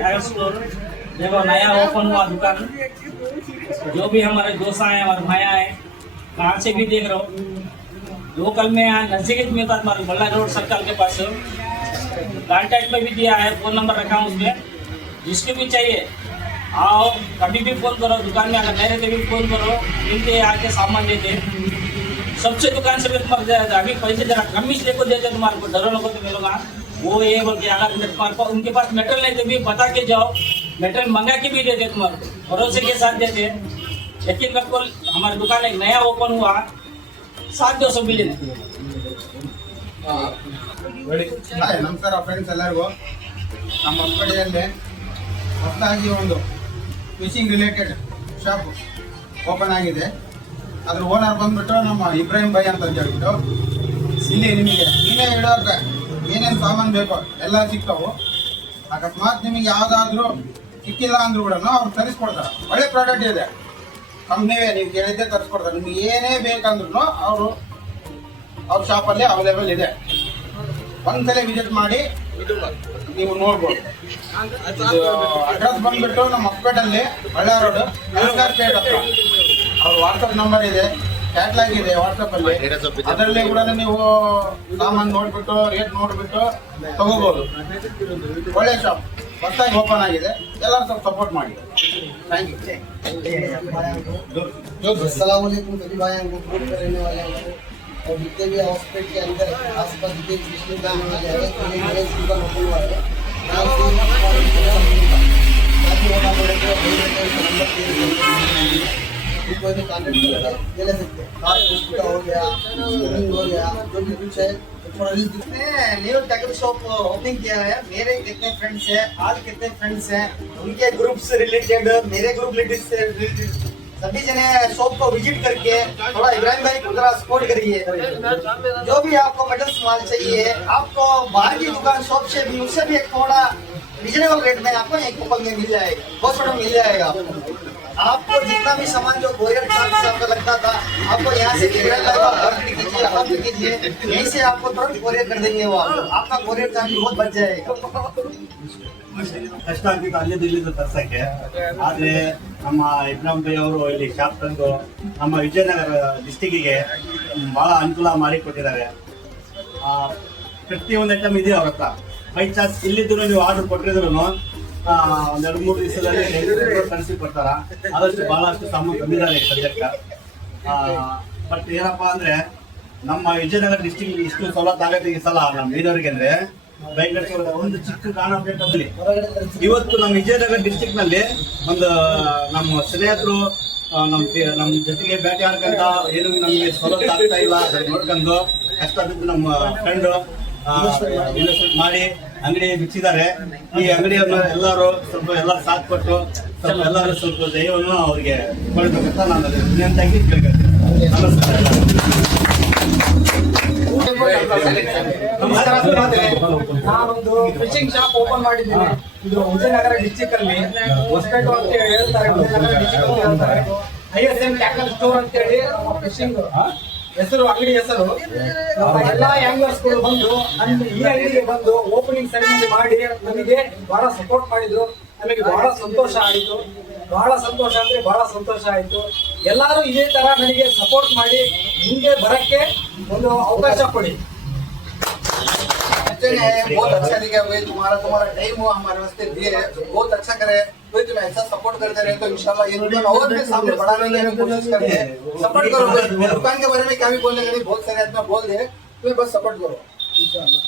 Tyre store देखो नया open हुआ दुकान। जो भी हमारे दोस्त आए हमारे भाइयाँ आए कहाँ से भी देख रहे हो लोकल में यहाँ नजदीक में हमारे बल्ला रोड सर्कल के पास कॉन्टैक्ट में भी दिया है, फ़ोन नंबर रखा हूँ उसमें। जिसके भी चाहिए आओ, कभी भी फ़ोन करो, दुकान में अगर नहीं रहते भी फ़ोन करो, मिलते आके सामान देते। सबसे दुकान से भी तुम्हारे अभी पैसे जरा कम ही देखो देते तुम्हारे को, डरो लोगों तो मिलोगा वो ये बोल के अगर तुम्हारे पास उनके पास मेटल नहीं तो भी बता के जाओ, मेटल मंगा के भी देते तुम्हारे को, भरोसे के साथ देते। लेकिन कल को हमारी दुकान एक नया ओपन हुआ 7-200 बिलियन। ನಮಸ್ಕಾರ ಫ್ರೆಂಡ್ಸ್ ಎಲ್ಲರಿಗೂ. ನಮ್ಮ ಹೊಸಪೇಟೆಯಲ್ಲಿ ಹೊಸದಾಗಿ ಒಂದು ಫಿಶಿಂಗ್ ರಿಲೇಟೆಡ್ ಶಾಪ್ ಓಪನ್ ಆಗಿದೆ. ಅದ್ರ ಓನರ್ ಬಂದ್ಬಿಟ್ಟು ನಮ್ಮ ಇಬ್ರಾಹಿಂ ಭಾಯ್ ಅಂತ ಹೇಳ್ಬಿಟ್ಟು, ಇಲ್ಲಿ ನಿಮಗೆ ನೀವೇ ಇಡೋಕೆ ಏನೇನು ಸಾಮಾನು ಬೇಕೋ ಎಲ್ಲ ಸಿಗ್ತಾವು. ಅಕಸ್ಮಾತ್ ನಿಮಗೆ ಯಾವುದಾದ್ರೂ ಸಿಕ್ಕಿಲ್ಲ ಅಂದ್ರೂ ಕೂಡ ಅವ್ರು ತರಿಸ್ಕೊಡ್ತಾರೆ. ಒಳ್ಳೆ ಪ್ರಾಡಕ್ಟ್ ಇದೆ, ಕಂಪ್ನಿವೇ, ನೀವು ಕೇಳಿದ್ದೆ ತರಿಸ್ಕೊಡ್ತಾರೆ. ನಿಮ್ಗೆ ಏನೇ ಬೇಕಂದ್ರೂ ಅವ್ರ ಶಾಪಲ್ಲಿ ಅವೈಲೇಬಲ್ ಇದೆ. ಒಂದ್ಸಲ ವಿಸಿಟ್ ಮಾಡಿ ನೀವು ನೋಡ್ಬೋದು. ಅಡ್ರೆಸ್ ಬಂದ್ಬಿಟ್ಟು ನಮ್ಮ ಹೊಸಪೇಟೆಯಲ್ಲಿ ಬಳ್ಳಾರಿ ರೋಡ್ ಪೇಟ್ ಹತ್ರ. ಅವ್ರ ವಾಟ್ಸಪ್ ನಂಬರ್ ಇದೆ, ಕ್ಯಾಟ್ಲಾಗ್ ಇದೆ ವಾಟ್ಸಪ್ ಅಲ್ಲಿ. ಅದರಲ್ಲಿ ಕೂಡ ನೀವು ಸಾಮಾನು ನೋಡ್ಬಿಟ್ಟು ರೇಟ್ ನೋಡ್ಬಿಟ್ಟು ತಗೋಬಹುದು. ಒಳ್ಳೆ ಶಾಪ್ ಹೊಸದಾಗಿ ಓಪನ್ ಆಗಿದೆ, ಎಲ್ಲರೂ ಸ್ವಲ್ಪ ಸಪೋರ್ಟ್ ಮಾಡಿ. Thank you. अस्सलाम वालेकुम सभी भाइयों को ग्रुप में रहने वाले हैं और जितने भी हॉस्पिटल के अंदर आसपास जितने पिछले जाने वाले हैं तो ये मेरे दुकान ओपन हुआ है। यहाँ से कोई भी कॉन्टेक्ट ले सकते हैं। हॉस्पिटल हो गया, स्विमिंग हो गया, जो भी कुछ है थोड़ा न्यू टैकल शॉप ओपनिंग किया है। मेरे कितने फ्रेंड्स हैं, आज कितने फ्रेंड्स हैं, उनके ग्रुप से रिलेटेड, मेरे ग्रुप से रिलेटेड सभी जने शॉप को विजिट करके थोड़ा इब्राहिम भाई को जरा सपोर्ट करिए। जो भी आपको मेटल्स माल चाहिए, आपको बाहर की दुकान शॉप से भी उससे भी एक थोड़ा रिजनेबल रेट में आपको एक कूपन में मिल जाएगा, बहुत छोटा मिल जाएगा। आपको जितना भी सामान जो कोरियर चार्ज से आपको लगता था, आपको यहाँ से कीजिए, आप कीजिए, यहीं से आपको तुरंत कोरियर कर देंगे। वो आपका कोरियर चार्ज बहुत बच जाएगा। ಕಷ್ಟ ಆಗ್ತಿತ್ತು ಅಲ್ಲಿಂದ ತರ್ಸಕ್ಕೆ. ಆದ್ರೆ ನಮ್ಮ ಇಬ್ರಾಹಿಂ ಭಾಯ್ ಅವರು ಇಲ್ಲಿ ಶಾಪ್ ತಂದು ನಮ್ಮ ವಿಜಯನಗರ ಡಿಸ್ಟಿಕ್ಕಿಗೆ ಬಹಳ ಅನುಕೂಲ ಮಾಡಿ ಕೊಟ್ಟಿದ್ದಾರೆ. ಪ್ರತಿಯೊಂದು ಐಟಮ್ ಇದೆ ಅವ್ರ ಹತ್ರ. ಬೈ ಚಾನ್ಸ್ ಇಲ್ಲಿದ್ರು ನೀವು ಆರ್ಡರ್ ಕೊಟ್ಟಿದ್ರು ಒಂದ್ 2-3 ದಿವಸದಲ್ಲಿ ಕಳಿಸಿ ಕೊಡ್ತಾರ. ಆದಷ್ಟು ಬಹಳಷ್ಟು ಸಾಮಾನು ತಂದಿದ್ದಾರೆ ಸದ್ಯಕ್ಕೆ. ಬಟ್ ಏನಪ್ಪಾ ಅಂದ್ರೆ ನಮ್ಮ ವಿಜಯನಗರ ಡಿಸ್ಟಿಕ್ ಇಷ್ಟು ಸವಲತ್ತು ಆಗತ್ತೆ ಈ ಸಲ ನಮ್ಮ ಬೀದರ್ಗೆ ಅಂದ್ರೆ ಒಂದು ಚಿಕ್ಕ ಕಾಣಬೇಕಲ್ಲಿ. ಇವತ್ತು ನಮ್ಮ ವಿಜಯನಗರ ಡಿಸ್ಟಿಕ್ ನಲ್ಲಿ ಒಂದು ನಮ್ಮ ಸ್ನೇಹಿತರು ನಮ್ಮ ಜೊತೆಗೆ ಭೇಟಿ ಆಡ್ಕೊಂಡ ಏನು ನಮಗೆ ಸವಲತ್ತು ಆಗ್ತಾ ಇಲ್ಲ ಅದನ್ನ ನೋಡ್ಕೊಂಡು ಕಷ್ಟ ಬಿದ್ದು ನಮ್ಮ ಫ್ರೆಂಡ್ ಇನ್ವೆಸ್ಟ್ಮೆಂಟ್ ಮಾಡಿ ಅಂಗಡಿ ಬಿಚ್ಚಿದ್ದಾರೆ. ಈ ಅಂಗಡಿಯನ್ನ ಎಲ್ಲರೂ ಎಲ್ಲರೂ ಸಾಥ್ ಕೊಟ್ಟು ಎಲ್ಲರೂ ಸ್ವಲ್ಪ ದಯವನ್ನು ಅವ್ರಿಗೆ ಕೊಡ್ಬೇಕಂತ ನಾನು ವಿನಂತಿಯಾಗಿ ಕೇಳ್ಕೊಳ್ತೀನಿ. ನಮಸ್ಕಾರ. ನಾನೊಂದು ಫಿಶಿಂಗ್ ಶಾಪ್ ಓಪನ್ ಮಾಡಿದ್ದೀನಿ. ಇದು ವಿಜಯನಗರ ಡಿಸ್ಟಿಕ್ ಅಲ್ಲಿ ಹೊಸಪೇಟೆ ಅಂತ ಹೇಳ್ತಾರೆ, ವಿಜಯನಗರ ಡಿಸ್ಟಿಕ್ ಅಂತ ಹೇಳ್ತಾರೆ. ISM ಟ್ಯಾಕಲ್ ಸ್ಟೋರ್ ಅಂತ ಹೇಳಿ ಫಿಶಿಂಗ್ ಹೆಸರು, ಅಂಗಡಿ ಹೆಸರು. ಎಲ್ಲಾ ಯಾಂಗರ್ಸ್ ಗಳು ಬಂದು ಈ ಅಂಗಡಿಗೆ ಬಂದು ಓಪನಿಂಗ್ ಸೆರೆಮನಿ ಮಾಡಿ ನಮಗೆ ಬಹಳ ಸಪೋರ್ಟ್ ಮಾಡಿದ್ರು. ನಮಗೆ ಬಹಳ ಸಂತೋಷ ಆಯಿತು. ಬಹಳ ಸಂತೋಷ ಅಂದ್ರೆ ಬಹಳ ಸಂತೋಷ ಆಯಿತು. ಎಲ್ಲರೂ ಇದೇ ತರ ನನಗೆ ಸಪೋರ್ಟ್ ಮಾಡಿ ಹಿಂಗೆ ಬರಕ್ಕೆ ಒಂದು ಅವಕಾಶ ಕೊಡಿ. बहुत अच्छा दिखा भाई, तुम्हारा टाइम हो हमारे वास्ते दिए, बहुत अच्छा करे भाई। तुम ऐसा सपोर्ट करते रहे तो इंशाल्लाह ये दुकान और भी सामने बढ़ाने की कोशिश करते हैं। सपोर्ट करो भाई। दुकान के बारे में क्या भी बोलने का नहीं, बहुत सारे आदमी बोल दे, तुम्हें बस सपोर्ट करो इंशाल्लाह।